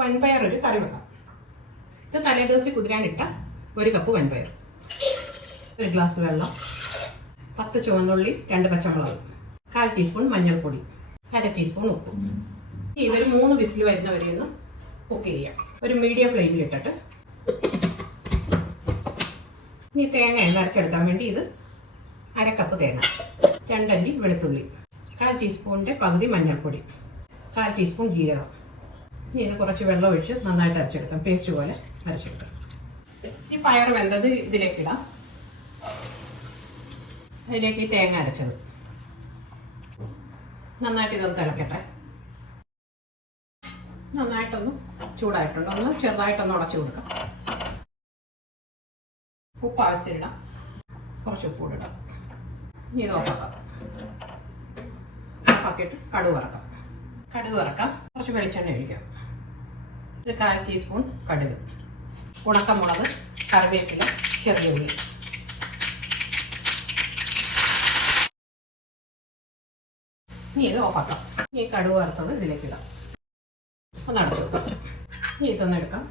വൻപയർ ഒരു കറി വെക്കാം. ഇത് തലേദിവസം കുതിരാനിട്ട 1 കപ്പ് വൻപയർ, 1 ഗ്ലാസ് വെള്ളം, 10 ചുവന്നുള്ളി, 2 പച്ചമുളക്, 1/4 ടീസ്പൂൺ മഞ്ഞൾപ്പൊടി, 1/2 ടീസ്പൂൺ ഉപ്പ്. ഇതൊരു 3 വിസിൽ വരുന്നവരെ ഒന്ന് കുക്ക് ചെയ്യാം. ഒരു മീഡിയം ഫ്ലെയിമിൽ ഇട്ടിട്ട് ഇനി തേങ്ങ അരച്ചെടുക്കാൻ വേണ്ടി ഇത് 1/2 കപ്പ് തേങ്ങ, 2 അല്ലി വെളുത്തുള്ളി, 1/4 ടീസ്പൂണിൻ്റെ പകുതി മഞ്ഞൾപ്പൊടി, 1/4 ടീസ്പൂൺ ജീരകം. ഇനി ഇത് കുറച്ച് വെള്ളം ഒഴിച്ച് നന്നായിട്ട് അരച്ചെടുക്കാം, പേസ്റ്റ് പോലെ അരച്ചെടുക്കാം. ഈ പയർ വെന്തത് ഇതിലേക്കിടാം. അതിലേക്ക് ഈ തേങ്ങ അരച്ചത് നന്നായിട്ട് ഇതൊന്ന് തിളക്കട്ടെ. നന്നായിട്ടൊന്ന് ചൂടായിട്ടുണ്ട്, ഒന്ന് ചെറുതായിട്ടൊന്ന് ഉടച്ചു കൊടുക്കാം. ഉപ്പ് ആവശ്യത്തിനിടാം, കുറച്ച് ഉപ്പ് കൂടെ ഇടാം. ഇനി ഇത് ഓഫാക്കാം. ഓഫാക്കിയിട്ട് കടുക് വറക്കാം. കുറച്ച് വെളിച്ചെണ്ണ ഒഴിക്കാം. ഒരു 1/4 ടീസ്പൂൺ കടുക്, ഉണക്കമുളക്, കറിവേപ്പില, ചെറിയ ഉള്ളി. ഇനി ഇത് ഓഫാക്കാം. ഈ കടുക് വറുത്തത് ഇതിലേക്ക് ഇടാം. ഒന്ന് അടച്ചു വെക്കാം. ഇനി ഇതൊന്ന് എടുക്കാം.